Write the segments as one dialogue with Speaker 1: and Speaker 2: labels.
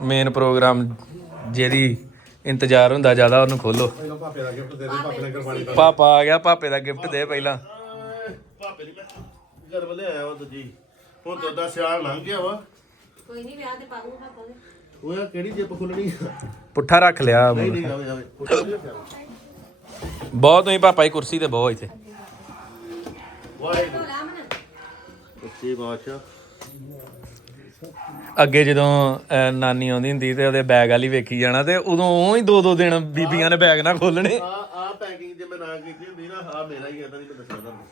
Speaker 1: Main programme ਜਿਹਦੀ ਇੰਤਜ਼ਾਰ ਹੁੰਦਾ ਜ਼ਿਆਦਾ ਉਹਨੂੰ ਖੋਲੋ।
Speaker 2: ਪਾਪੇ ਦਾ ਗਿਫਟ ਦੇ ਦੇ, ਪਾਪੇ ਨੇ ਕੁਰਬਾਨੀ ਕਰ
Speaker 1: ਪਾਪਾ ਆ ਗਿਆ, ਪਾਪੇ ਦਾ ਗਿਫਟ ਦੇ ਪਹਿਲਾਂ।
Speaker 2: ਪਾਪੇ ਲਈ ਮੈਂ ਗਰਮ ਲਿਆਇਆ ਵਾ ਦੂਜੀ। ਹੁਣ ਤਾਂ ਦਾ ਸਿਆਲ ਲੰਘ ਗਿਆ ਵਾ।
Speaker 3: ਕੋਈ ਨਹੀਂ ਵਿਆਹ ਤੇ ਪਾਉਂਗਾ ਪਾਪਾ ਦੇ।
Speaker 2: ਉਹ ਯਾਰ ਕਿਹੜੀ ਜੇਬ ਖੁੱਲਣੀ ਆ?
Speaker 1: ਪੁੱਠਾ ਰੱਖ ਲਿਆ।
Speaker 2: ਨਹੀਂ ਨਹੀਂ ਆਵੇ ਆਵੇ ਪੁੱਛ ਲਿਆ ਫਿਰ।
Speaker 1: ਬਹੁਤ ਤੁਸੀਂ ਪਾਪਾ ਹੀ ਕੁਰਸੀ ਤੇ ਬਹੁਤ ਇੱਥੇ।
Speaker 2: ਵਾਹਿਗੁਰੂ
Speaker 3: ਢੋਲਾ ਮਨ
Speaker 2: ਸੱਚੇ ਬਾਦਸ਼ਾਹ।
Speaker 1: ਅੱਗੇ ਜਦੋਂ ਨਾਨੀ ਆਉਂਦੀ ਹੁੰਦੀ ਤੇ ਉਹਦੇ ਬੈਗ ਵਾਲੀ ਵੇਖੀ ਜਾਣਾ ਤੇ ਉਦੋਂ ਉਹ ਹੀ 2-2 ਦਿਨ ਬੀਬੀਆਂ ਨੇ ਬੈਗ ਨਾ ਖੋਲਣੇ।
Speaker 2: ਆ ਪੈਕਿੰਗ ਜੇ ਮੈਂ ਨਾ ਕੀਤੀ ਹੁੰਦੀ ਨਾ ਆ ਮੇਰਾ ਹੀ ਇਦਾਂ ਨਹੀਂ ਮੈਂ ਦੱਸਦਾ ਤੁਹਾਨੂੰ।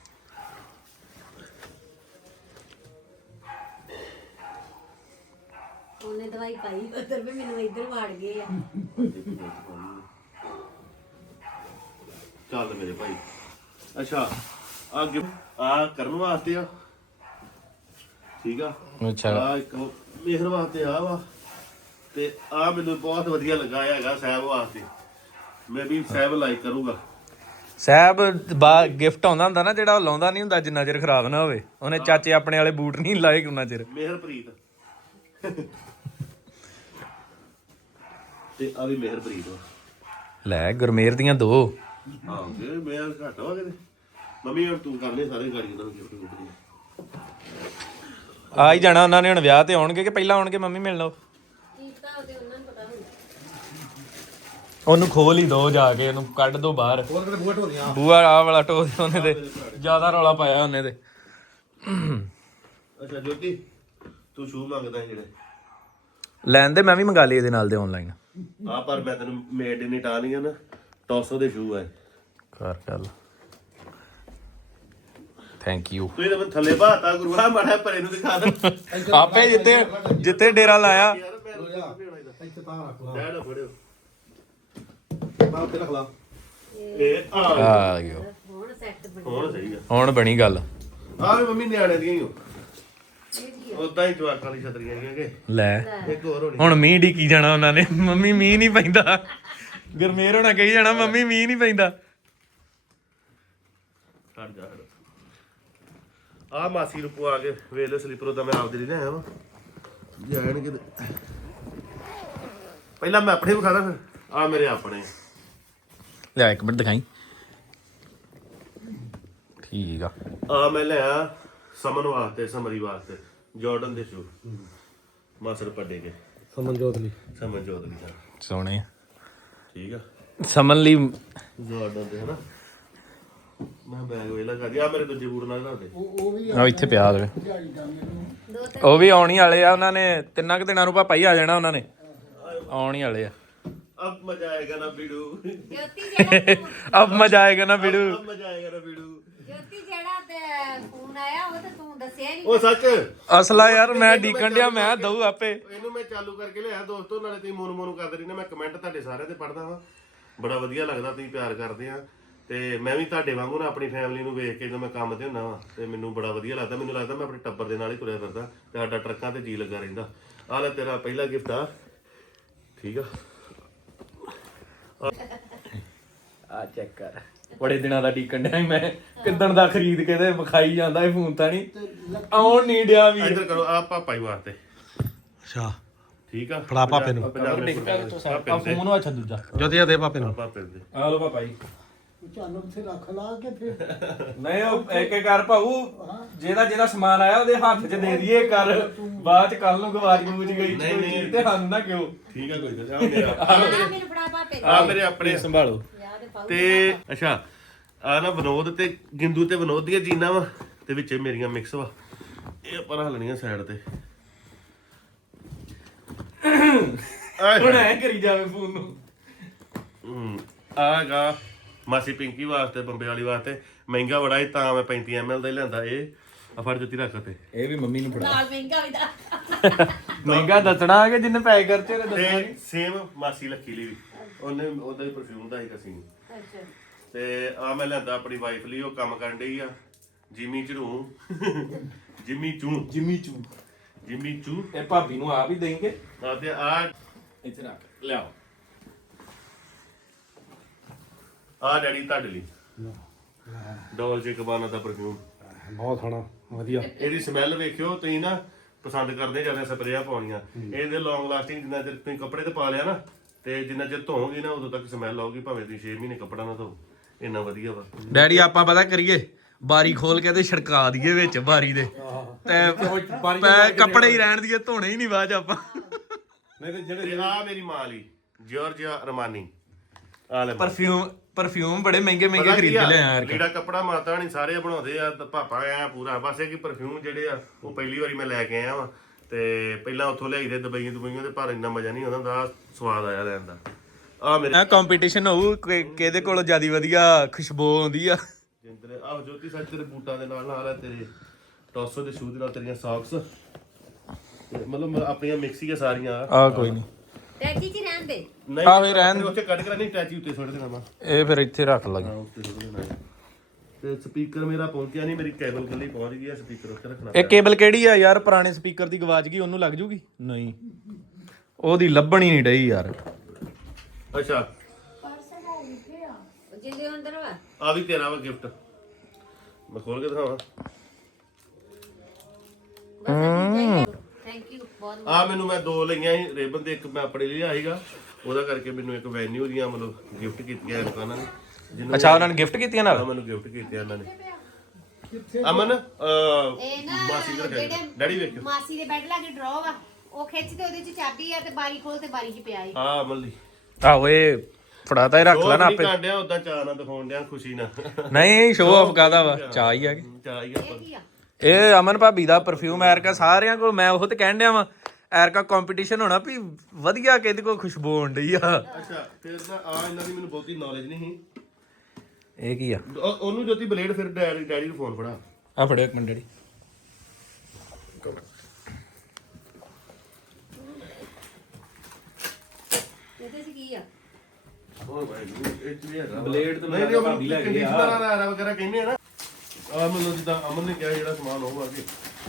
Speaker 3: ਉਹਨੇ ਦਵਾਈ ਪਾਈ ਉਧਰ ਵੀ ਮੈਨੂੰ ਇੱਧਰ ਵਾੜ ਗਏ ਆ।
Speaker 2: ਚੱਲ ਮੇਰੇ ਭਾਈ। ਅੱਛਾ ਆ ਗਿਫਟ ਆ ਕਰਨ ਵਾਸਤੇ ਆ, ਠੀਕ ਆ।
Speaker 1: ਅੱਛਾ
Speaker 2: ਆ ਇੱਕ ਮਿਹਰ ਵਾਸਤੇ ਆ ਵਾ, ਤੇ ਆ ਮੈਨੂੰ ਬਹੁਤ ਵਧੀਆ ਲੱਗਾ ਹੈਗਾ ਸਾਹਿਬ ਵਾਸਤੇ। ਮੈਂ ਵੀ ਸਾਹਿਬ ਲਾਈਕ ਕਰੂੰਗਾ।
Speaker 1: ਸਾਹਿਬ ਗਿਫਟ ਆਉਂਦਾ ਹੁੰਦਾ ਨਾ ਜਿਹੜਾ ਉਹ ਲਾਉਂਦਾ ਨਹੀਂ ਹੁੰਦਾ ਜਿੰਨਾ ਚਿਰ ਖਰਾਬ ਨਾ ਹੋਵੇ। ਉਹਨੇ ਚਾਚੇ ਆਪਣੇ ਵਾਲੇ ਬੂਟ ਨਹੀਂ ਲਾਏ ਉਹਨਾਂ ਚਿਰ।
Speaker 2: ਮਿਹਰਪ੍ਰੀਤ ਤੇ ਆ ਵੀ ਮਿਹਰਪ੍ਰੀਤ ਵਾ।
Speaker 1: ਲੈ ਗੁਰਮੇਰ ਦੀਆਂ 2।
Speaker 2: ਹਾਂ ਜੇ ਮੈਂ ਘੱਟ ਵਾ ਕਿਤੇ। ਮੰਮੀ ਹੁਣ ਤੂੰ ਕਰ ਲੈ ਸਾਰੇ ਗਾੜੀ ਉਹਨਾਂ ਨੂੰ ਗਿਫਟ ਗੁਫਟ।
Speaker 1: ਆ ਹੀ ਜਾਣਾ ਉਹਨਾਂ ਨੇ ਹੁਣ। ਵਿਆਹ ਤੇ ਆਉਣਗੇ ਕਿ ਪਹਿਲਾਂ ਆਉਣਗੇ ਮੰਮੀ ਮਿਲ ਲਓ?
Speaker 3: ਕੀਤਾ ਉਹਦੇ ਉਹਨਾਂ ਨੂੰ ਪਤਾ ਹੁੰਦਾ।
Speaker 1: ਉਹਨੂੰ ਖੋਲ ਹੀ ਦੋ ਜਾ ਕੇ, ਉਹਨੂੰ ਕੱਢ ਦੋ ਬਾਹਰ।
Speaker 2: ਹੋਰ ਕਿਤੇ ਬੂਟ ਹੋ ਰਹੀਆਂ।
Speaker 1: ਬੂਆ ਆਹ ਵਾਲਾ ਢੋ ਦੇ ਉਹਨੇ ਤੇ ਜ਼ਿਆਦਾ ਰੌਲਾ ਪਾਇਆ ਉਹਨੇ ਤੇ।
Speaker 2: ਅੱਛਾ ਜੋਤੀ ਤੂੰ ਸ਼ੂ ਮੰਗਦਾ ਜਿਹੜੇ
Speaker 1: ਲੈਣ ਦੇ ਮੈਂ ਵੀ ਮੰਗਾ ਲਈ ਇਹਦੇ ਨਾਲ ਦੇ ਆਨਲਾਈਨ।
Speaker 2: ਆ ਪਰ ਮੈਂ ਤੈਨੂੰ ਮੇਡ ਇਨ ਇਟਾਲੀਅਨ ਟੋਸੋ ਦੇ ਸ਼ੂ ਆ।
Speaker 1: ਕਰ ਗੱਲ। Thank you.
Speaker 2: ਤੂੰ ਇਹਦੇ ਥੱਲੇ ਬਾਤਾ ਗੁਰੂਆ ਮਾੜਾ ਪਰੇ ਨੂੰ ਦਿਖਾ ਦੇ।
Speaker 1: ਆਪੇ ਜਿੱਥੇ ਡੇਰਾ ਲਾਇਆ।
Speaker 2: ਯਾਰ ਮੈਂ ਇੱਥੇ ਤਾਂ ਰੱਖ ਲਾ। ਲੈ ਫੜਿਓ ਬਾਹਰ ਤੇ ਰੱਖ ਲਾ। ਇਹ
Speaker 1: ਆ ਗਿਆ
Speaker 3: ਹੁਣ ਸੈੱਟ ਬਣ
Speaker 2: ਹੁਣ ਸਹੀ ਆ।
Speaker 1: ਹੁਣ ਬਣੀ ਗੱਲ।
Speaker 2: ਆ ਵੀ ਮੰਮੀ ਨਿਆਣੇ ਦੀਆਂ ਹੀ ਹੋ। ਉਦਾਂ ਹੀ ਜਵਾਕਾਂ ਦੀ ਛਤਰੀਆਂ ਗਈਆਂ ਕਿ
Speaker 1: ਲੈ
Speaker 2: ਇੱਕ ਹੋਰ ਹੋਣੀ।
Speaker 1: ਹੁਣ ਮੀਂਹ ਢੀਕੀ ਜਾਣਾ ਉਹਨਾਂ ਨੇ। ਮੰਮੀ ਮੀਂਹ ਨਹੀਂ ਪੈਂਦਾ। ਗੁਰਮੇਰ ਹੋਣਾ ਕਹੀ ਜਾਣਾ ਮੰਮੀ ਮੀਂਹ ਨਹੀਂ ਪੈਂਦਾ।
Speaker 2: ਛੱਡ ਜਾ ਆ ਮਾਸੀ ਨੂੰ ਪਵਾ ਕੇ ਵੇਲੇ ਸਲੀਪਰੋਂ ਤਾਂ ਮੈਂ ਆਪਦੇ ਲਈ ਲਿਆਇਆ ਵਾ। ਜਾਣਗੇ ਪਹਿਲਾਂ ਮੈਂ ਆਪਣੇ ਵਿਖਾਦਾ ਫਿਰ ਆ ਮੇਰੇ ਆਪਣੇ।
Speaker 1: ਲੈ ਇੱਕ ਮਿੰਟ ਦਿਖਾਈ। ਠੀਕ ਆ।
Speaker 2: ਆ ਮੈਂ ਲਿਆ ਸਮਨ ਵਾਸਤੇ, ਸਮਰੀ ਵਾਸਤੇ ਜਾਰਡਨ ਦੇ ਸ਼ੂ। ਮਾਸਰ ਪੱਡੇ ਕੇ ਸਮਨਜੋਤ ਲਈ
Speaker 1: ਸੋਹਣੇ ਆ।
Speaker 2: ਠੀਕ ਆ।
Speaker 1: ਸਮਨ ਲਈ
Speaker 2: ਜਾਰਡਨ ਦੇ ਹਨਾ। ਮੈਂ ਬੈਗ ਵੇਲਾ ਕਰ ਆ ਮੇਰੇ ਦੂਜੇ ਬੂਟ ਨਾਲ ਦੇ।
Speaker 1: ਉਹ ਇੱਥੇ ਪਿਆ ਦੇਵੇ। ਉਹ ਵੀ ਆਉਣੀ ਵਾਲੇ ਆ। ਉਹਨਾਂ ਨੇ 3 ਕੁ ਦਿਨਾਂ ਨੂੰ ਪਾਪਾ ਹੀ ਆ ਜਾਣਾ। ਉਹਨਾਂ ਨੇ ਆਉਣੀ ਵਾਲੇ ਆ।
Speaker 2: ਅਬ ਮਜ਼ਾ ਆਏਗਾ ਨਾ ਵੀਡੂ।
Speaker 3: ਜੋਤੀ ਜਿਹੜਾ
Speaker 1: ਅਬ ਮਜ਼ਾ ਆਏਗਾ ਨਾ ਵੀਡੂ।
Speaker 2: ਅਬ ਮਜ਼ਾ ਆਏਗਾ ਨਾ ਵੀਡੂ।
Speaker 3: ਜੋਤੀ ਜਿਹੜਾ ਤੇ ਫੋਨ ਆਇਆ ਉਹ ਤਾਂ ਤੂੰ ਦੱਸਿਆ ਨਹੀਂ।
Speaker 2: ਉਹ ਸੱਚ
Speaker 1: ਅਸਲਾ ਯਾਰ ਮੈਂ ਡੀਕਣ ਡਿਆ। ਮੈਂ ਦਊ ਆਪੇ।
Speaker 2: ਇਹਨੂੰ ਮੈਂ ਚਾਲੂ ਕਰਕੇ ਲਿਆ ਦੋਸਤੋ। ਨਾਲੇ ਤੁਸੀਂ ਮੋਨੂ ਮੋਨੂ ਕਰਦੇ ਰਹਿੰਦੇ। ਮੈਂ ਕਮੈਂਟ ਤੁਹਾਡੇ ਸਾਰਿਆਂ ਦੇ ਪੜ੍ਹਦਾ ਵਾਂ। ਬੜਾ ਵਧੀਆ ਲੱਗਦਾ, ਤੁਸੀਂ ਪਿਆਰ ਕਰਦੇ ਆ। ਤੇ ਮੈਂ ਵੀ ਤੁਹਾਡੇ ਵਾਂਗੂ ਨਾ ਆਪਣੀ ਫੈਮਿਲੀ ਨੂੰ ਵੇਖ ਕੇ ਜਦੋਂ ਮੈਂ ਕੰਮ ਤੇ ਹੁੰਦਾ ਵਾਂ ਤੇ ਮੈਨੂੰ ਬੜਾ ਵਧੀਆ ਲੱਗਦਾ। ਮੈਨੂੰ ਲੱਗਦਾ ਮੈਂ ਆਪਣੇ ਟੱਬਰ ਦੇ ਨਾਲ ਹੀ ਤੁਰਿਆ ਫਿਰਦਾ ਤੇ ਸਾਡਾ ਟਰੱਕਾਂ ਤੇ ਜੀ ਲੱਗਾ ਰਹਿੰਦਾ। ਆਹ ਲੈ ਤੇਰਾ ਪਹਿਲਾ ਗਿਫਟ ਆ। ਠੀਕ ਆ।
Speaker 1: ਆ ਚੈੱਕ ਕਰ। ਬੜੇ ਦਿਨਾਂ ਦਾ ਡੀਕਣ ਡਿਆ ਮੈਂ। ਕਿੱਦਣ ਦਾ ਖਰੀਦ ਕੇ ਤੇ ਵਿਖਾਈ ਜਾਂਦਾ ਇਹ ਫੋਨ ਤਾਂ ਨਹੀਂ ਆਉਣ ਨਹੀਂ ਡਿਆ ਵੀ।
Speaker 2: ਇੱਧਰ ਕਰੋ ਆ ਪਾਪਾ ਜੀ ਵਾਸਤੇ।
Speaker 4: ਅੱਛਾ
Speaker 2: ਠੀਕ ਆ।
Speaker 4: ਫੜਾ ਪਾਪੇ ਨੂੰ।
Speaker 1: ਆ ਫੋਨ ਉਹ ਅੱਛਾ ਦੂਜਾ
Speaker 4: ਜੋਤੀਆ ਦੇ ਪਾਪੇ ਨੂੰ।
Speaker 2: ਪਾਪੇ ਦੇ
Speaker 1: ਆ ਲੋ ਪਾਪਾ ਜੀ।
Speaker 4: ਚਾਨੋ ਕਿੱਥੇ ਰੱਖ ਲਾ ਕੇ ਫਿਰ
Speaker 1: ਨਹੀਂ ਉਹ ਇੱਕ ਇੱਕ ਕਰ ਭਾਊ। ਜਿਹੜਾ ਸਮਾਨ ਆਇਆ ਉਹਦੇ ਹੱਥ 'ਚ ਦੇ ਦਈਏ ਕਰ। ਬਾਅਦ 'ਚ ਕੱਲ ਨੂੰ ਗਵਾਚ ਗਈ ਕੋਈ ਚੀਜ਼ ਤੇ ਸਾਨੂੰ ਨਾ ਕਿਉਂ।
Speaker 2: ਠੀਕ ਆ ਕੋਈ ਗੱਲ ਆ ਮੇਰਾ
Speaker 3: ਆ ਮੈਨੂੰ ਫੜਾ ਪਾਪੇ
Speaker 2: ਆ ਮੇਰੇ ਆਪਣੇ
Speaker 1: ਸੰਭਾਲੋ।
Speaker 3: ਵਿਆਹ ਤੇ ਪਾਉ।
Speaker 2: ਤੇ ਅੱਛਾ ਆ ਨਾ ਵਿਨੋਦ ਤੇ ਗਿੰਦੂ ਤੇ ਵਿਨੋਦ ਦੀਆਂ ਜੀਨਾਂ ਵਾ ਤੇ ਵਿੱਚੇ ਮੇਰੀਆਂ ਮਿਕਸ ਵਾ। ਇਹ ਪਰ ਹਲਣੀਆਂ ਸਾਈਡ ਤੇ।
Speaker 1: ਹੁਣ ਐ ਕਰੀ ਜਾਵੇ ਫੋਨ ਨੂੰ।
Speaker 2: ਆਗਾ ਮਾਸੀ ਪਿੰਕੀ ਵਾਸਤੇ, ਬੰਬੇ ਵਾਲੀ ਵਾਸਤੇ। ਮਹਿੰਗਾ ਬੜਾ ਸੀ ਤਾਂ ਮੈਂ 35 ml ਦਾ ਹੀ ਲਿਆਂਦਾ। ਇਹ ਆ ਫੜ ਜੁੱਤੀ ਰੱਖ ਤੇ।
Speaker 1: ਇਹ ਵੀ ਮੰਮੀ ਨੂੰ ਫੜਾ।
Speaker 3: ਨਾਲ ਮਹਿੰਗਾ ਵੀ ਦਾ
Speaker 1: ਮਹਿੰਗਾ ਦੱਸਣਾ ਕਿ ਜਿੰਨੇ ਪੈਸੇ ਖਰਚੇ ਨੇ ਦੱਸਣਾ
Speaker 2: ਤੇ ਸੇਮ ਮਾਸੀ ਲੱਕੀ ਲਈ ਵੀ ਉਹਨੇ ਉਹਦਾ ਹੀ ਪਰਫਿਊਮ ਦਾ ਹੀ ਕਸੀ।
Speaker 3: ਅੱਛਾ
Speaker 2: ਤੇ ਆ ਮੈਂ ਲਿਆਂਦਾ ਆਪਣੀ ਵਾਈਫ ਲਈ। ਉਹ ਕੰਮ ਕਰਨ ਡਈ ਆ ਜਿਮੀ ਚਰੂ ਜਿਮੀ ਚੂ
Speaker 1: ਇਹ ਭਾਬੀ ਨੂੰ ਆਪ ਹੀ ਦੇਂਗੇ।
Speaker 2: ਆ ਤੇ ਆ
Speaker 1: ਇੱਥੇ ਰੱਖ ਲਿਆਓ।
Speaker 2: ਆ ਡੈਡੀ ਤੁਹਾਡੇ ਲਈ ਡੋਲਚੇ ਗਾਬਾਨਾ ਦਾ ਪਰਫਿਊਮ।
Speaker 4: ਬਹੁਤ ਸੋਹਣਾ ਵਧੀਆ।
Speaker 2: ਇਹਦੀ ਸਮੈਲ ਵੇਖਿਓ ਤੁਸੀਂ ਨਾ ਪਸੰਦ ਕਰਦੇ ਜਿਆਦਾ ਸਪਰੇਆਂ ਪਾਉਣੀਆਂ। ਇਹਦੇ ਲੌਂਗ ਲਾਸਟਿੰਗ ਜਿੰਨਾ ਚਿਰ ਤੁਸੀਂ ਕੱਪੜੇ ਤੇ ਪਾ ਲਿਆ ਨਾ ਤੇ ਜਿੰਨਾ ਚਿਰ ਧੋਵੋਗੇ ਨਾ ਉਦੋਂ ਤੱਕ ਸਮੈਲ ਆਊਗੀ, ਭਾਵੇਂ ਤੁਸੀਂ 6 ਮਹੀਨੇ ਕੱਪੜਾ ਨਾ ਧੋ, ਇੰਨਾ ਵਧੀਆ ਵਾ।
Speaker 1: ਡੈਡੀ ਆਪਾਂ ਪਤਾ ਕਰੀਏ ਬਾਰੀ ਖੋਲ ਕੇ ਤੇ ਛੜਕਾ ਦਈਏ ਵਿੱਚ ਬਾਰੀ ਦੇ ਤੇ ਕੱਪੜੇ ਹੀ ਰਹਿਣ ਦੀਏ, ਧੋਣੇ ਹੀ ਨਹੀਂ ਬਾਅਦ ਚ ਆਪਾਂ।
Speaker 2: ਨਹੀਂ ਤੇ ਜਿਹੜੇ ਆ ਮੇਰੀ ਮਾਂ ਲਈ ਜਾਰਜੀਆ ਅਰਮਾਨੀ ਆ ਲੈ
Speaker 1: ਪਰਫਿਊਮ ਬੜੇ ਮਹਿੰਗੇ ਖਰੀਦ ਕੇ ਲਿਆ ਯਾਰ।
Speaker 2: ਜਿਹੜਾ ਕੱਪੜਾ ਮਾਤਾ ਨਹੀਂ ਸਾਰੇ ਬਣਾਉਂਦੇ ਆ ਤੇ ਪਾਪਾ ਆ ਪੂਰਾ, ਬਸ ਇਹ ਕਿ ਪਰਫਿਊਮ ਜਿਹੜੇ ਆ ਉਹ ਪਹਿਲੀ ਵਾਰੀ ਮੈਂ ਲੈ ਕੇ ਆਇਆ ਵਾਂ ਤੇ ਪਹਿਲਾਂ ਉੱਥੋਂ ਲਿਆਈਦੇ ਦੁਬਈਆਂ ਤੇ ਪਰ ਇੰਨਾ ਮਜ਼ਾ ਨਹੀਂ ਆਉਂਦਾ, ਸਵਾਦ ਆਇਆ ਲੈਣ ਦਾ। ਆ ਮੇਰੇ
Speaker 1: ਕੰਪੀਟੀਸ਼ਨ ਹੋਊ ਕਿਹਦੇ ਕੋਲ ਜਿਆਦੀ ਵਧੀਆ ਖੁਸ਼ਬੂ ਆਉਂਦੀ ਆ।
Speaker 2: ਜਿੰਦਰੇ ਆਹ ਜੋਤੀ ਸੱਚ ਤੇਰੇ ਬੂਟਾਂ ਦੇ ਨਾਲ ਆ ਤੇਰੇ ਟੌਸੋ ਦੇ ਸ਼ੂਜ਼ ਦੇ ਨਾਲ ਤੇਰੀਆਂ ਸੌਕਸ, ਮਤਲਬ ਆਪਣੀਆਂ ਮਿਕਸ ਹੀ ਆ ਸਾਰੀਆਂ।
Speaker 1: ਆ ਕੋਈ ਨਹੀਂ
Speaker 3: ਟੈਚੀ ਚ ਰਹਿਣ ਦੇ।
Speaker 2: ਨਹੀਂ
Speaker 1: ਆਵੇ ਰਹਿਣ
Speaker 2: ਉੱਥੇ ਕੱਢ ਕੇ ਨਹੀਂ ਟੈਚੀ ਉੱਤੇ ਸੁੱਟ ਦੇਣਾ ਵਾ,
Speaker 1: ਇਹ ਫਿਰ ਇੱਥੇ ਰੱਖ ਲਾਂਗੇ।
Speaker 2: ਹਾਂ ਉੱਤੇ ਸੁੱਟ ਦੇਣਾ। ਤੇ ਸਪੀਕਰ ਮੇਰਾ ਪਹੁੰਚਿਆ ਨਹੀਂ, ਮੇਰੀ ਕੇਬਲ ਕੱਲੀ ਪਹੁੰਚ ਗਈ ਆ, ਸਪੀਕਰ ਉੱਤੇ ਰੱਖਣਾ।
Speaker 1: ਇਹ ਕੇਬਲ ਕਿਹੜੀ ਆ ਯਾਰ? ਪੁਰਾਣੇ ਸਪੀਕਰ ਦੀ ਗਵਾਚ ਗਈ, ਉਹਨੂੰ ਲੱਗ ਜੂਗੀ? ਨਹੀਂ ਉਹਦੀ ਲੱਭਣ ਹੀ ਨਹੀਂ ਡਈ ਯਾਰ।
Speaker 2: ਅੱਛਾ
Speaker 3: ਜਿੰਦੇ ਅੰਦਰ ਵਾ
Speaker 2: ਆ ਵੀ ਤੇਰਾ ਵਾ ਗਿਫਟ, ਮੈਂ ਖੋਲ ਕੇ ਦਿਖਾਵਾਂ।
Speaker 3: ਥੈਂਕ ਯੂ ਬਹੁਤ।
Speaker 2: ਆ ਮੈਨੂੰ ਮੈਂ 2 ਲਈਆਂ ਸੀ ਰੇਬਨ ਦੇ, ਇੱਕ ਮੈਂ ਆਪਣੇ ਲਈ ਆਈਗਾ, ਉਹਦਾ ਕਰਕੇ ਮੈਨੂੰ ਇੱਕ ਵੈਨਿਊ ਦੀਆਂ ਮਤਲਬ ਗਿਫਟ ਕੀਤੀਆਂ ਦੁਕਾਨਾਂ ਨੇ। ਜਿਹਨੂੰ
Speaker 1: ਅੱਛਾ ਉਹਨਾਂ ਨੇ ਗਿਫਟ ਕੀਤੀਆਂ ਨਾਲ?
Speaker 2: ਮੈਨੂੰ ਗਿਫਟ ਕੀਤੀਆਂ ਇਹਨਾਂ ਨੇ। ਅਮਨ
Speaker 3: ਇਹ ਨਾ
Speaker 2: ਮਾਸੀ ਦਾ
Speaker 3: ਜਿਹੜੇ
Speaker 2: ਡੈਡੀ ਵੇਖਿਓ
Speaker 3: ਮਾਸੀ ਦੇ ਬੈੱਡ ਲਾਗੇ ਡਰਾਅ ਵਾ, ਉਹ ਖਿੱਚ ਤੇ ਉਹਦੇ ਚ ਚਾਬੀ ਆ ਤੇ ਬਾਰੀ ਖੋਲ ਤੇ ਬਾਰੀ ਚ ਪਿਆ ਏ।
Speaker 2: ਆ ਅਮਨ ਲਈ
Speaker 1: ਆਹੋ ਇਹ ਫੜਾਤਾ ਹੀ ਰੱਖ ਲੈਣਾ ਆਪੇ।
Speaker 2: ਕਾਂਡਿਆ ਉਦਾਂ ਚਾਹ ਨਾ ਦਿਖਾਉਣ ਡਿਆ, ਖੁਸ਼ੀ ਨਾਲ।
Speaker 1: ਨਹੀਂ ਸ਼ੋਅ ਆਫ ਕਾਦਾ ਵਾ, ਚਾਹ ਹੀ ਆ ਕਿ
Speaker 2: ਚਾਹ ਹੀ
Speaker 3: ਇਹ
Speaker 2: ਆਪਾਂ
Speaker 3: ਕੀ ਆ?
Speaker 1: ਇਹ ਅਮਨ ਭਾਬੀ ਦਾ ਪਰਫਿਊਮ ਐਰਕਾ ਸਾਰਿਆਂ ਕੋਲ। ਮੈਂ ਉਹ ਤੇ ਕਹਿਣ ਡਿਆ ਵਾਂ ਐਰਕਾ ਕੰਪੀਟੀਸ਼ਨ ਹੋਣਾ ਵੀ ਵਧੀਆ ਕਿਹਦੇ ਕੋਲ ਖੁਸ਼ਬੂ ਆਉਣ ਡਈ ਆ।
Speaker 2: ਅੱਛਾ ਫਿਰ ਨਾ ਆ ਇਹਨਾਂ ਦੀ ਮੈਨੂੰ ਬਹੁਤੀ ਨੌਲੇਜ ਨਹੀਂ ਸੀ।
Speaker 1: ਇਹ ਕੀ ਆ?
Speaker 2: ਉਹਨੂੰ ਜੋਤੀ ਬਲੇਡ, ਫਿਰ ਡੈਡੀ ਨੂੰ ਫੋਨ ਫੜਾ।
Speaker 1: ਆ ਫੜਿਓ ਇੱਕ ਮਿੰਟ ਡੈਡੀ।
Speaker 3: ਇਹਦੇ ਚ ਕੀ ਆ?
Speaker 2: ਹੋਰ ਭਾਈ ਇਹ ਚ ਵੀ ਹੈਗਾ
Speaker 1: ਬਲੇਡ ਤਾਂ
Speaker 2: ਨਹੀਂ ਉਹ
Speaker 1: ਭਾਬੀ ਲੈ ਗਈ ਆ।
Speaker 2: ਕੰਡੀਸ਼ਨਰ ਆ ਵਗੈਰਾ ਕਹਿੰਦੇ ਆ ਨਾ। ਆ ਮੈਨੂੰ ਜਿੱਦਾਂ ਅਮਨ ਨੇ ਕਿਹਾ ਜਿਹੜਾ ਸਮਾਨ ਹੋਊਗਾ ਕਿ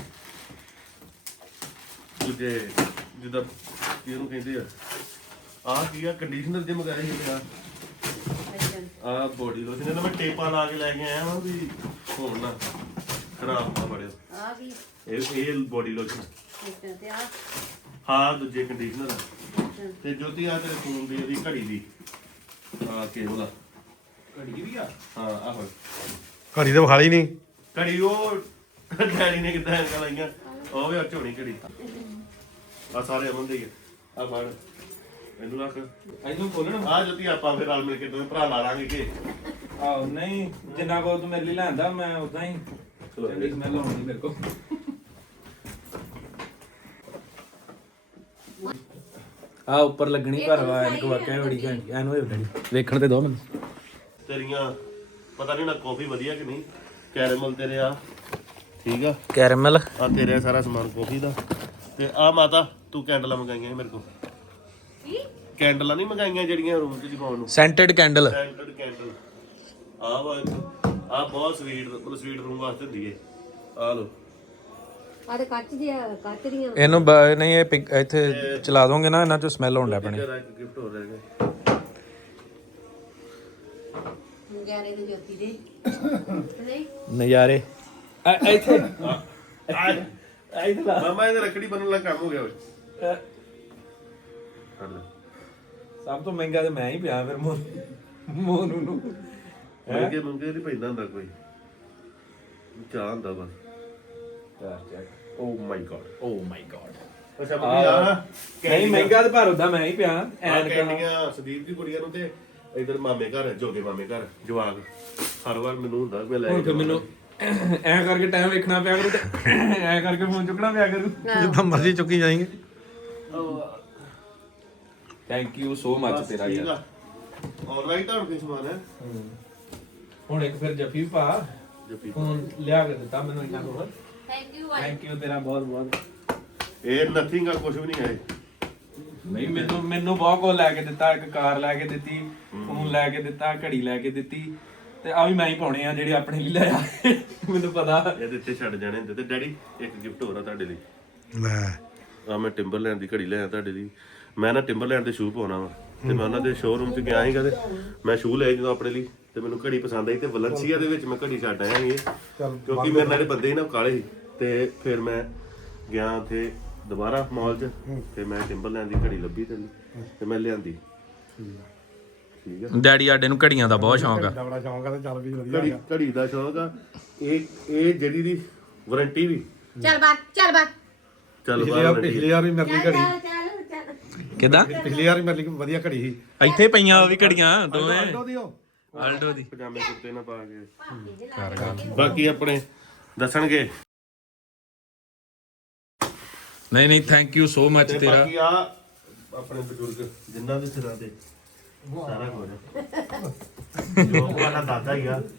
Speaker 2: ਦੂਜੇ ਜਿੱਦਾਂ ਇਹਨੂੰ ਕਹਿੰਦੇ ਆ ਆਹ ਕੀ ਆ ਕੰਡੀਸ਼ਨਰ ਜੇ ਮੰਗਾਇਆ ਸੀ ਆ
Speaker 3: ਅੱਛਾ
Speaker 2: ਆ ਬੋਡੀ ਲੋਸ਼ਨ ਇਹਨਾਂ ਮੈਂ ਟੇਪਾਂ ਲਾ ਕੇ ਲੈ ਕੇ ਆਇਆ ਹਾਂ ਵੀ ਹੋਣ ਨਾ ਖਰਾਬ ਨਾ ਬੜਿਓ।
Speaker 3: ਆ ਵੀ
Speaker 2: ਇਹ ਬੋਡੀ ਲੋਸ਼ਨ
Speaker 3: ਅੱਛਾ ਤੇ ਆ
Speaker 2: ਹਾਂ ਦੂਜੇ ਕੰਡੀਸ਼ਨਰ
Speaker 3: ਅੱਛਾ
Speaker 2: ਤੇ ਜੋਤੀ ਆ ਤੇਰੇ ਫੋਨ ਦੀ ਇਹਦੀ ਘੜੀ ਦੀ ਆ ਕੇਬਲ ਆ
Speaker 1: ਘੜੀ ਵੀ ਆ?
Speaker 2: ਹਾਂ ਆ ਫੜ
Speaker 4: ਘੜੀ ਤਾਂ ਵਿਖਾਲੀ ਨਹੀਂ।
Speaker 2: ਘੜੀ ਉਹ ਡੈਡੀ ਨੇ ਕਿੱਦਾਂ ਐਨਕਾਂ ਲਾਈਆਂ, ਉਹ ਵੀ ਝੋਣੀ ਘੜੀ ਆ ਸਾਰੇ ਅਮਨ ਦੇ ਹੀ ਆ ਫੜ ਇਹਨੂੰ ਰੱਖ
Speaker 1: ਇਹਨੂੰ ਖੋਲਣਾ?
Speaker 2: ਆ ਜੋਤੀ ਆਪਾਂ ਫਿਰ ਰਲ ਮਿਲ ਕੇ ਦੋਵੇਂ ਭਰਾ ਲਾ ਲਾਂਗੇ ਕਿ
Speaker 1: ਆਹ ਨਹੀਂ ਜਿੰਨਾ ਕੋ ਤੂੰ ਮੇਰੇ ਲਈ ਲੈਂਦਾ ਮੈਂ ਉਦਾਂ ਹੀ ਚੰਗੀ ਸਮੈਲ ਆਉਂਦੀ ਮੇਰੇ ਕੋ। ਆ ਉੱਪਰ ਲੱਗਣੀ ਪਰ ਵਾ ਐਨਕ ਵਾਕਿਆ ਬੜੀ ਘੈਂਟ ਐਨ ਹੋਏ ਡੈਡੀ ਵੇਖਣ ਤੇ ਦੋ ਮੈਨੂੰ।
Speaker 2: ਤੇਰੀਆਂ ਪਤਾ ਨਹੀਂ ਨਾ ਕਾਫੀ ਵਧੀਆ ਕਿ ਨਹੀਂ, ਕੈਰੇਮਲ ਤੇਰੇ ਆ ਠੀਕ ਆ,
Speaker 1: ਕੈਰਮਲ
Speaker 2: ਆ ਤੇਰੇ ਸਾਰਾ ਸਮਾਨ ਕਾਫੀ ਦਾ। ਤੇ ਆ ਮਾਤਾ ਤੂੰ ਕੈਂਡਲਾਂ ਮੰਗਾਈਆਂ ਸੀ ਮੇਰੇ ਕੋਲ,
Speaker 3: ਕੀ?
Speaker 2: ਕੈਂਡਲਾਂ ਨਹੀਂ ਮੰਗਾਈਆਂ ਜਿਹੜੀਆਂ ਰੂਮ 'ਚ ਜਗਾਉਣ ਨੂੰ,
Speaker 1: ਸੈਂਟਡ ਕੈਂਡਲ।
Speaker 2: Scented candle. ਆ ਵਾ ਆ ਬਹੁਤ ਸਵੀਟ, ਮਤਲਬ ਸਵੀਟ ਰੂਮ ਵਾਸਤੇ ਹੁੰਦੀ ਏ। ਆ ਲੋ
Speaker 3: ਆ ਤੇ ਕੱਚ ਦੀਆਂ
Speaker 1: ਇਹਨੂੰ ਨਹੀਂ ਇਹ ਇੱਥੇ ਚਲਾ ਦੋਗੇ ਨਾ ਇਹਨਾਂ ਚੋਂ ਸਮੈਲ ਆਉਣ ਲੱਗ ਪੈਣੀ।
Speaker 2: ਤੇਰਾ ਇੱਕ ਗਿਫਟ ਹੋ ਰਿਹਾ
Speaker 3: ਮੁੰਗਿਆਰੇ ਦੇ ਜੋਤੀ ਦੇ ਨਹੀਂ
Speaker 1: ਨਜ਼ਾਰੇ ਇੱਥੇ
Speaker 2: ਮਾਮਾ ਇਹਦੇ ਰੱਖੜੀ ਬੰਨਣ ਦਾ ਕੰਮ ਹੋ ਗਿਆ ਓਏ। ਫੜ ਲੈ।
Speaker 1: ਸਭ ਤੋਂ ਮਹਿੰਗਾ ਤੇ ਮੈਂ ਹੀ ਪਿਆ ਫਿਰ ਮੋਨੂ ਨੂੰ।
Speaker 2: ਮੰਗੇ ਮੰਗੇ ਨਹੀਂ ਪੈਂਦਾ ਹੁੰਦਾ ਕੋਈ, ਚਾਹ ਹੁੰਦਾ ਬਸ। Oh my God,
Speaker 1: oh my God.
Speaker 2: ਅੱਛਾ ਮੰਮੀ ਆ
Speaker 1: ਨਹੀਂ ਮਹਿੰਗਾ ਤੇ ਪਰ ਉਦਾਂ ਮੈਂ ਹੀ ਪਿਆ
Speaker 2: ਕੈਂਡੀਆਂ ਸੰਦੀਪ ਦੀ ਕੁੜੀਆਂ ਨੂੰ ਤੇ ਇਧਰ ਮਾਮੇ ਘਰ, ਜੋਗੇ ਮਾਮੇ ਘਰ ਜਵਾਗ। ਹਰ ਵਾਰ ਮੈਨੂੰ ਹੁੰਦਾ ਮੈਂ ਲੈ
Speaker 1: ਹੁਣ ਤੇ ਮੈਨੂੰ ਐ ਕਰਕੇ ਟਾਈਮ ਵੇਖਣਾ ਪਿਆ ਕਰੂ ਤੇ ਐ ਕਰਕੇ ਫੋਨ ਚੁੱਕਣਾ ਪਿਆ ਕਰੂ।
Speaker 4: ਜਿੱਦਾਂ ਮਰਜ਼ੀ ਚੁੱਕੀ ਜਾਏਂਗੇ।
Speaker 1: ਥੈਂਕ ਯੂ ਸੋ ਮਚ ਤੇਰਾ ਯਾਰ।
Speaker 2: ਆਲਰਾਈਟ ਆ ਕੋਈ ਸਮਾਨ ਹੈ
Speaker 1: ਹੁਣ ਇੱਕ ਫਿਰ ਜੱਫੀ ਪਾ
Speaker 2: ਜੱਫੀ।
Speaker 1: ਫੋਨ ਲਿਆ ਕੇ ਦਿੱਤਾ ਮੈਨੂੰ ਇੰਨਾ ਕੋਲ।
Speaker 3: ਥੈਂਕ ਯੂ
Speaker 1: ਤੇਰਾ ਬਹੁਤ ਬਹੁਤ।
Speaker 2: ਇਹ ਨਥਿੰਗ ਆ, ਕੁਝ ਵੀ ਨਹੀਂ ਹੈ।
Speaker 1: ਨਹੀਂ ਮੈਨੂੰ ਬਹੁਤ ਕੁਝ ਲੈ ਕੇ ਦਿੱਤਾ, ਇੱਕ ਕਾਰ ਲੈ ਕੇ ਦਿੱਤੀ, ਫੋਨ ਲੈ ਕੇ ਦਿੱਤਾ, ਘੜੀ ਲੈ ਕੇ ਦਿੱਤੀ ਤੇ ਆ ਵੀ ਮੈਂ ਹੀ ਪਾਉਣੇ ਆ ਜਿਹੜੇ ਆਪਣੇ ਲਈ ਲਿਆ ਮੈਨੂੰ ਪਤਾ।
Speaker 2: ਇਹਦੇ ਉੱਤੇ ਛੱਡ ਜਾਣੇ ਹੁੰਦੇ। ਤੇ ਡੈਡੀ ਇੱਕ ਗਿਫਟ ਹੋਰ ਆ ਤੁਹਾਡੇ ਲਈ।
Speaker 4: ਲੈ
Speaker 2: ਆ ਮੈਂ ਟਿੰਬਰਲੈਂਡ ਦੀ ਘੜੀ ਲਿਆ ਤੁਹਾਡੇ ਲਈ। ਮੈਂ ਨਾ ਟਿੰਬਰਲੈਂਡ ਦੇ ਸ਼ੂ ਪਾਉਣਾ ਵਾ ਤੇ ਮੈਂ ਉਹਨਾਂ ਦੇ ਸ਼ੋਰੂਮ 'ਚ ਗਿਆ ਸੀਗਾ ਤੇ ਮੈਂ ਸ਼ੂ ਲਏ ਜਦੋਂ ਆਪਣੇ ਲਈ ਤੇ ਮੈਨੂੰ ਘੜੀ ਪਸੰਦ ਆਈ ਤੇ ਵਲੰਸੀਆ ਦੇ ਵਿੱਚ ਮੈਂ ਘੜੀ ਛੱਡ ਆਇਆ ਸੀ ਕਿਉਂਕਿ ਮੇਰੇ ਨਾਲ ਜਿਹੜੇ ਬੰਦੇ ਸੀ ਨਾ ਉਹ ਕਾਲੇ ਸੀ ਤੇ ਫਿਰ ਮੈਂ ਗਿਆ ਉੱਥੇ ਦੁਬਾਰਾ ਮਾਲ 'ਚ ਤੇ ਮੈਂ ਟਿੰਬਰਲੈਂਡ ਦੀ ਘੜੀ ਲੱਭੀ ਤੇ ਮੈਂ ਲਿਆਂਦੀ। ਠੀਕ ਆ।
Speaker 1: ਡੈਡੀ ਸਾਡੇ ਨੂੰ ਘੜੀਆਂ ਦਾ ਬਹੁਤ ਸ਼ੌਂਕ ਆ।
Speaker 4: ਬੜਾ ਸ਼ੌਂਕ ਆ ਤੇ ਚੱਲ ਵੀ ਵਧੀਆ
Speaker 2: ਘੜੀ ਦਾ ਸ਼ੌਂਕ ਆ। ਇਹ ਜਿਹੜੀ ਦੀ ਵਾਰੰਟੀ ਵੀ
Speaker 3: ਚੱਲ ਬਾਹਰ ਚੱਲ ਬਾਹਰ
Speaker 2: ਚੱਲ
Speaker 4: ਪਿਛਲੀ ਵਾਰ ਵੀ ਮੇਰੇ ਲਈ ਘੜੀ
Speaker 3: ਚੱਲ
Speaker 1: ਕਿਦਾਂ
Speaker 4: ਪਿਛਲੀ ਵਾਰ ਵੀ ਮੇਰੇ ਲਈ ਵਧੀਆ ਘੜੀ ਸੀ
Speaker 1: ਇੱਥੇ ਪਈਆਂ ਉਹ ਵੀ ਘੜੀਆਂ ਦੋਵੇਂ
Speaker 4: ਆਲਟੋ ਦੀ ਉਹ
Speaker 1: ਆਲਟੋ ਦੀ।
Speaker 2: ਪਜਾਮੇ ਕੁੱਤੇ ਨਾ ਪਾ ਕੇ ਬਾਕੀ ਆਪਣੇ ਦੱਸਣਗੇ।
Speaker 1: ਨਹੀਂ ਥੈਂਕ ਯੂ ਸੋ ਮਚ
Speaker 2: ਤੇ
Speaker 1: ਤੇਰਾ।
Speaker 2: ਬਾਕੀ ਆ ਆਪਣੇ ਬਜ਼ੁਰਗ ਜਿੰਨਾ ਦੇ ਸਿਰਾਂ ਤੇ ਸਾਰਾ ਕੁਝ ਜੋ ਵਾਲਾ ਦਾਦਾ ਹੀ ਆ।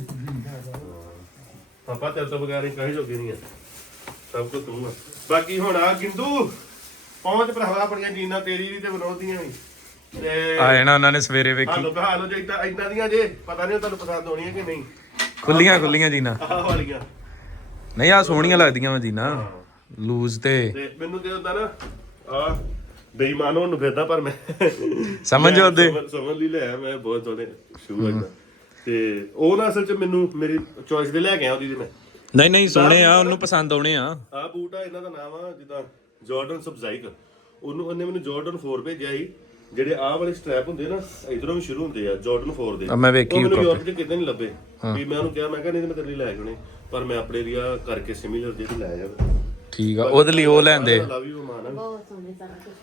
Speaker 2: ਪਾਪਾ ਤੇਰੇ ਤੋਂ ਬਗੈਰ ਹੀ ਕਹੀ ਜੋਗੀ ਨਹੀਂ ਆ, ਸਭ ਕੁਝ ਤੂੰ ਆ। ਬਾਕੀ ਹੁਣ ਆ ਗਿੰਦੂ ਪਹੁੰਚ ਭਰਾਵਾ ਆਪਣੀਆਂ ਜੀਨਾਂ ਤੇਰੀ ਵੀ ਤੇ ਵਿਨੋਦ ਦੀਆਂ ਵੀ ਤੇ
Speaker 1: ਆਏ ਨਾ ਉਹਨਾਂ ਨੇ ਸਵੇਰੇ ਵੇਖੀ
Speaker 2: ਹਾਲੋ ਜੇ ਇਦਾਂ ਦੀਆਂ ਜੇ ਪਤਾ ਨਹੀਂ ਤੁਹਾਨੂੰ ਪਸੰਦ ਹੋਣੀਆਂ ਕਿ ਨਹੀਂ।
Speaker 1: ਖੁੱਲੀਆਂ ਜੀਨਾ
Speaker 2: ਆਹ ਵਾਲੀਆਂ
Speaker 1: ਨਹੀਂ ਆ ਸੋਹਣੀਆਂ ਲੱਗਦੀਆਂ ਵਾ ਜੀਨਾ ਲੂਜ਼ ਤੇ
Speaker 2: ਮੈਨੂੰ ਤੇ ਹੁੰਦਾ ਨਾ ਆ ਬੇਈਮਾਨ ਹੋਣ ਨੂੰ ਫਿਰਦਾ ਪਰ ਮੈਂ
Speaker 1: ਸਮਝ ਉਹਦੇ
Speaker 2: ਸਮਝ ਲਈ ਲਿਆ ਮੈਂ ਬਹੁਤ ਸੋਹਣੇ ਸ਼ੂ ਹੈ ਤੇ ਉਹ ਨਾ ਅਸਲ ਚ ਮੈਨੂੰ ਮੇਰੀ ਚੋਇਸ ਦੇ ਲੈ ਕੇ ਆ ਉਹਦੀ ਤੇ ਮੈਂ
Speaker 1: ਨਹੀਂ ਸੋਹਣੇ ਆ ਉਹਨੂੰ ਪਸੰਦ ਆਉਣੇ ਆ।
Speaker 2: ਆ ਬੂਟ ਆ ਇਹਨਾਂ ਦਾ ਨਾਮ ਆ ਜਿੱਦਾਂ ਜਾਰਡਨ ਸਬਜ਼ਾਈਕ ਉਹਨੇ ਮੈਨੂੰ ਜਾਰਡਨ 4 ਭੇਜਿਆ ਸੀ। ਜਿਹੜੇ ਆਹ ਵਾਲੇ ਸਟ੍ਰੈਪ ਹੁੰਦੇ ਨਾ ਇਧਰੋਂ ਵੀ ਸ਼ੁਰੂ ਹੁੰਦੇ ਆ ਜਾਰਡਨ 4 ਦੇ।
Speaker 1: ਮੈਂ ਵੇਖੀ
Speaker 2: ਉਹ ਮੈਨੂੰ ਯੂਰਪ ਚ ਕਿਤੇ ਨਹੀਂ ਲੱਭੇ ਵੀ ਮੈਂ ਉਹਨੂੰ ਕਿਹਾ ਮੈਂ ਕਿਹਾ ਨਹੀਂ ਤੇ ਮੈਂ ਤੇਰੇ ਲਈ ਲੈ ਜਾਣੇ ਪਰ ਮੈਂ ਆਪਣੇ ਏਰੀਆ ਕਰਕੇ ਸਿਮਿਲਰ ਜਿਹੇ ਲੈ ਜਾਵਾਂ।
Speaker 1: ਠੀਕ ਆ ਉਹਦੇ ਲਈ ਉਹ ਲੈਂਦੇ
Speaker 2: ਲਵ ਯੂ ਮਾਨਾ
Speaker 3: ਬਹੁਤ ਸੋਹਣੇ ਸਾਰਾ ਕੁਝ।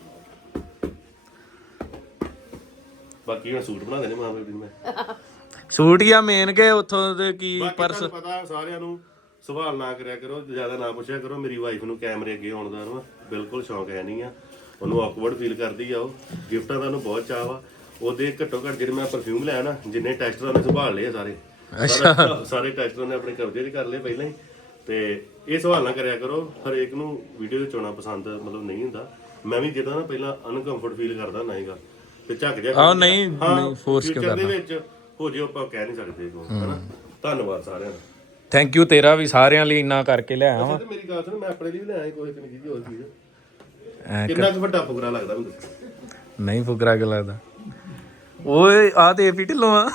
Speaker 2: ਬਾਕੀ ਮੈਂ ਸੂਟ ਬਣਾ ਦੇਣੇ ਮਾਂ ਬੇਬੀ ਨੂੰ ਮੈਂ
Speaker 1: ਸੂਟ ਹੀ ਆ ਮੇਨ ਕੇ ਉੱਥੋਂ ਦੇ ਕੀ ਪਰਸ।
Speaker 2: ਤੁਹਾਨੂੰ ਪਤਾ ਸਾਰਿਆਂ ਨੂੰ ਸਵਾਲ ਨਾ ਕਰਿਆ ਕਰੋ ਜ਼ਿਆਦਾ ਨਾ ਪੁੱਛਿਆ ਕਰੋ। ਮੇਰੀ ਵਾਈਫ ਨੂੰ ਕੈਮਰੇ ਅੱਗੇ ਆਉਣ ਦਾ ਨਾ ਬਿਲਕੁਲ ਸ਼ੌਂਕ ਹੈ ਨਹੀਂ ਆ। ਉਹਨੂੰ ਔਕਵਰਡ ਫੀਲ ਕਰਦੀ ਆ। ਉਹ ਗਿਫਟਾਂ ਦਾ ਉਹਨੂੰ ਬਹੁਤ ਚਾਅ ਵਾ। ਉਹਦੇ ਘੱਟੋ ਘੱਟ ਜਿਹੜੇ ਮੈਂ ਪਰਫਿਊਮ ਲਿਆ ਨਾ ਜਿੰਨੇ ਟੈਸਟਰਾਂ ਨੇ ਸੰਭਾਲ ਲਏ ਸਾਰੇ ਸਾਰੇ ਟੈਸਟਰਾਂ ਨੇ ਆਪਣੇ ਕਬਜ਼ੇ 'ਚ ਕਰ ਲਏ ਪਹਿਲਾਂ ਹੀ। ਤੇ ਇਹ ਸਵਾਲ ਨਾ ਕਰਿਆ ਕਰੋ। ਹਰੇਕ ਨੂੰ ਵੀਡੀਓ 'ਚ ਆਉਣਾ ਪਸੰਦ ਮਤਲਬ ਨਹੀਂ ਹੁੰਦਾ। ਮੈਂ ਵੀ ਜਿੱਦਾਂ ਨਾ ਪਹਿਲਾਂ ਅਨਕੰਫਰਟ ਫੀਲ ਕਰਦਾ ਹੁੰਦਾ ਸੀਗਾ ਤੇ ਝੱਕ ਜਾ
Speaker 1: ਆਹ ਨਹੀਂ ਫੋਰਸ ਕਿਉਂ
Speaker 2: ਦੇ
Speaker 1: ਕਰਨਾ।
Speaker 2: ਵਿੱਚ ਹੋ ਜੇ ਆਪਾਂ ਕਹਿ ਨਹੀਂ ਸਕਦੇ ਕੋ ਹਨਾ। ਧੰਨਵਾਦ ਸਾਰਿਆਂ ਦਾ।
Speaker 1: ਥੈਂਕ ਯੂ ਤੇਰਾ ਵੀ ਸਾਰਿਆਂ ਲਈ ਇੰਨਾ ਕਰਕੇ ਲਿਆਇਆ ਵਾਂ।
Speaker 2: ਤੇ ਮੇਰੀ ਗੱਲ ਸੁਣ ਮੈਂ ਆਪਣੇ ਲਈ ਵੀ ਲੈ ਆਇਆ ਕੋਈ ਨਹੀਂ ਜੀ ਹੋਰ ਚੀਜ਼ ਕਿੰਨਾ ਕੁ ਵੱਡਾ ਫੁਕਰਾ ਲੱਗਦਾ ਮੈਨੂੰ
Speaker 1: ਨਹੀਂ ਫੁਕਰਾ ਕਿ ਲੱਗਦਾ ਓਏ ਆ ਤੇ ਏਪੀ ਢਿੱਲੋਂ ਆ।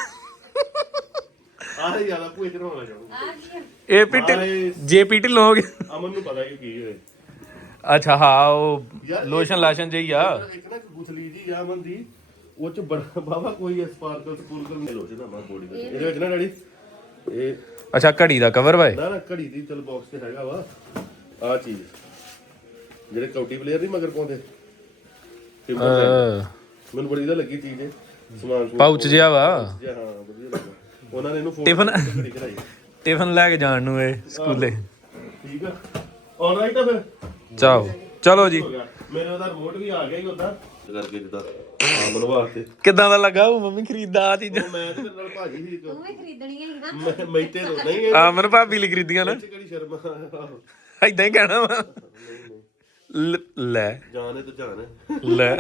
Speaker 2: ਆਹ ਯਾਰਾ ਭੂਏ ਤੇ ਹੋਣਾ ਚਾਹੁੰਦਾ
Speaker 1: ਏਪੀ ਜੇਪੀ ਢਿੱਲੋਂ ਹੋ ਗਿਆ।
Speaker 2: ਅਮਨ ਨੂੰ ਪਤਾ ਕੀ ਹੋਏ
Speaker 1: ਅੱਛਾ ਹਾਂ ਉਹ ਲੋਸ਼ਨ ਲਾਸ਼ਨ ਜਿਹੀ ਆ।
Speaker 2: ਇੱਕ ਨਾ ਗੁਥਲੀ ਜੀ ਆ ਅਮਨ ਦੀ ਉਹ ਚ ਬੜਾ ਬਾਬਾ ਕੋਈ ਸਪਾਰਕਲ ਸਪੂਰਕਲ ਨਹੀਂ ਲੋਸ਼ਨ ਨਾ ਬੋਡੀ ਦੇ ਇਹਦੇ ਵਿੱਚ ਨਾ ਡੈਡੀ ਇਹ
Speaker 1: ਅੱਛਾ ਘੜੀ ਦਾ ਕਵਰ ਵਾ
Speaker 2: ਨਾ ਘੜੀ ਦੀ ਚਲ ਬਾਕਸ ਤੇ ਹੈਗਾ ਵਾ ਆ ਚੀਜ਼ ਜਿਹੜੇ ਕੌਟੀ ਪਲੇਅਰ ਨਹੀਂ ਮਗਰ ਪਾਉਂਦੇ ਮੈਨੂੰ ਬੜੀ ਵਧੀਆ ਲੱਗੀ ਚੀਜ਼ ਇਹ ਸਮਾਨ
Speaker 1: ਪਾਊਚ ਜਿਹਾ ਵਾ।
Speaker 2: ਹਾਂ ਵਧੀਆ ਲੱਗਾ ਉਹਨਾਂ ਨੇ ਇਹਨੂੰ
Speaker 1: ਟਿਫਨ
Speaker 2: ਘੜੀ ਕਰਾਈ
Speaker 1: ਟਿਫਨ ਲੈ ਕੇ ਜਾਣ ਨੂੰ ਇਹ ਸਕੂਲੇ।
Speaker 2: ਠੀਕ ਆ ਆਲਰਾਈਟ ਆ ਫਿਰ
Speaker 1: ਚਲੋ ਜੀ।
Speaker 2: ਮੇਰੇ ਉਹਦਾ ਰਿਮੋਟ ਵੀ ਆ ਗਿਆ ਹੀ ਉਦਾਂ ਕਰਕੇ ਜਿੱਦਾਂ ਆਮਨ ਵਾਸਤੇ
Speaker 1: ਕਿੱਦਾਂ ਦਾ ਲੱਗਾ ਉਹ ਮੰਮੀ ਖਰੀਦਾ ਆ ਚੀਜ਼ਾਂ।
Speaker 2: ਮੈਂ ਤੇ ਮੇਰੇ ਨਾਲ ਭਾਜੀ ਸੀ
Speaker 3: ਤੂੰ ਵੀ ਖਰੀਦਣੀਆਂ ਹੀ ਨਾ।
Speaker 2: ਮੈਂ ਤੇ ਨਹੀਂ
Speaker 1: ਆਮਨ ਭਾਬੀ ਲਈ ਖਰੀਦੀਆਂ ਨਾ
Speaker 2: ਇਹ ਕਿਹੜੀ ਸ਼ਰਮ ਆ
Speaker 1: ਏਦਾਂ ਹੀ ਕਹਿਣਾ ਵਾ। ਲੈ
Speaker 2: ਜਾਨ ਹੈ ਤਾਂ ਜਾਨ ਹੈ
Speaker 1: ਲੈ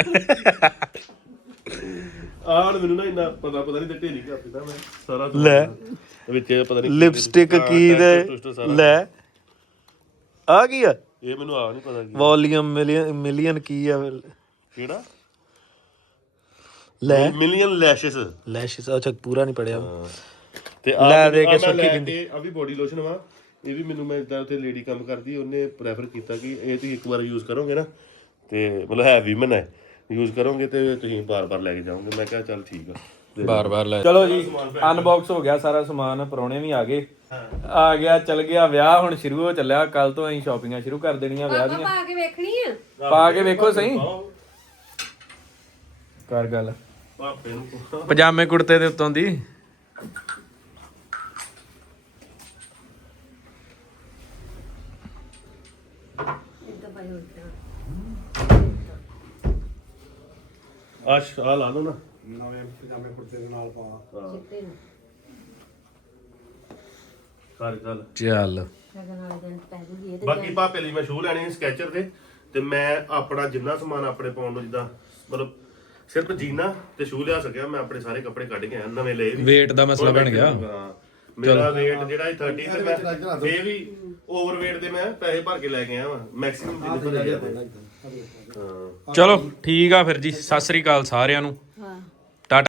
Speaker 2: ਆਹ ਮੈਨੂੰ ਨਾ ਇੰਨਾ ਪਤਾ ਨਹੀਂ ਤੇ ਢੇਰੀ ਕਰ ਦਿੱਤਾ ਮੈਂ ਸਾਰਾ
Speaker 1: ਲੈ
Speaker 2: ਵਿੱਚ ਪਤਾ ਨਹੀਂ
Speaker 1: ਲਿਪਸਟਿਕ ਕੀ ਦੇ ਲੈ ਆ ਕੀ ਆ
Speaker 2: ਇਹ ਮੈਨੂੰ ਆ ਨਹੀਂ ਪਤਾ ਕੀ
Speaker 1: ਵੋਲੀਅਮ ਮਿਲੀਅਨ ਕੀ ਆ
Speaker 2: ਕਿਹੜਾ
Speaker 1: ਲੈ
Speaker 2: ਮਿਲੀਅਨ ਲੈਸ਼ਸ
Speaker 1: ਲੈਸ਼ਸ ਅੱਛਾ ਪੂਰਾ ਨਹੀਂ ਪੜਿਆ
Speaker 2: ਤੇ
Speaker 1: ਲੈ ਦੇ ਕੇ ਸੁੱਕੀ
Speaker 2: ਬਿੰਦੀ ਆ ਵੀ ਬੋਡੀ ਲੋਸ਼ਨ ਵਾ। ਇਹ ਵੀ ਮੈਨੂੰ ਮੈਂ ਇਦਾਂ ਉੱਥੇ ਲੇਡੀ ਕੰਮ ਕਰਦੀ ਉਹਨੇ ਪ੍ਰੈਫਰ ਕੀਤਾ ਕਿ ਇਹ ਤੁਸੀਂ ਇੱਕ ਵਾਰ ਯੂਜ਼ ਕਰੋਗੇ ਨਾ ਤੇ ਮਤਲਬ ਹੈ ਵੀਮਨ ਹੈ ਯੂਜ਼ ਕਰੋਗੇ ਤੇ ਤੁਸੀਂ ਬਾਰ-ਬਾਰ ਲੈ ਕੇ ਜਾਓਗੇ। ਮੈਂ ਕਿਹਾ ਚੱਲ ਠੀਕ ਆ
Speaker 1: ਬਾਰ-ਬਾਰ ਲੈ। ਚਲੋ ਜੀ ਅਨਬਾਕਸ ਹੋ ਗਿਆ ਸਾਰਾ ਸਮਾਨ। ਪਰੌਣੇ ਵੀ ਆ ਗਏ ਆ ਗਿਆ ਚੱਲ ਗਿਆ ਵਿਆਹ ਹੁਣ ਸ਼ੁਰੂ ਹੋ ਚੱਲਿਆ। ਕੱਲ ਤੋਂ ਅਸੀਂ ਸ਼ਾਪਿੰਗਾਂ ਸ਼ੁਰੂ ਕਰ ਦੇਣੀਆਂ ਵਿਆਹ ਦੀਆਂ।
Speaker 3: ਪਾ ਕੇ ਵੇਖਣੀ ਆ
Speaker 1: ਪਾ ਕੇ ਵੇਖੋ ਸਹੀ ਕਰ ਗੱਲ
Speaker 2: ਭਾਪੇ ਨੂੰ
Speaker 1: ਪਜਾਮੇ ਕੁੜਤੇ ਦੇ ਉੱਤੋਂ ਦੀ
Speaker 2: ਆ ਲਾ ਦੋ ਨਾ
Speaker 4: ਨਵੇਂ ਪਜਾਮੇ ਕੁੜਤੇ ਦੇ ਨਾਲ ਪਾ
Speaker 2: ਕਰ ਗੱਲ
Speaker 1: ਚੱਲ।
Speaker 3: ਲਗਨ ਵਾਲੇ ਦਿਨ ਪੈ ਜੂਗੀ ਇਹ ਤੇ
Speaker 2: ਬਾਕੀ ਭਾਪੇ ਲਈ ਮੈਂ ਸ਼ੂ ਲੈਣੇ ਸਕੈਚਰ ਦੇ ਤੇ ਮੈਂ ਆਪਣਾ ਜਿੰਨਾ ਸਮਾਨ ਆਪਣੇ ਪਾਉਣ ਨੂੰ ਜਿੱਦਾਂ ਮਤਲਬ ਸਿਰਫ ਜੀਨਾ ਤੇ ਸ਼ੂ ਲਿਆ ਸਕਿਆ। ਮੈਂ ਆਪਣੇ ਸਾਰੇ ਕੱਪੜੇ ਕੱਢ ਕੇ ਆਇਆ ਨਵੇਂ ਲਏ ਵੀ।
Speaker 1: ਵੇਟ ਦਾ ਮਸਲਾ ਬਣ ਗਿਆ।
Speaker 2: ਹਾਂ ਮੇਰਾ weight ਜਿਹੜਾ 30 ਤੇ ਮੈਂ ਇਹ ਵੀ ਓਵਰਵੇਟ ਦੇ ਮੈਂ ਪੈਸੇ ਭਰ ਕੇ ਲੈ ਕੇ ਆਇਆ ਵਾਂ ਮੈਕਸਿਮਮ ਜਿੰਨੇ ਭਰੇ ਜਾਂਦੇ ਹਾਂ।
Speaker 1: ਚਲੋ ਠੀਕ ਆ ਫਿਰ ਜੀ। ਸਤਿ ਸ੍ਰੀ ਅਕਾਲ ਸਾਰਿਆਂ ਨੂੰ।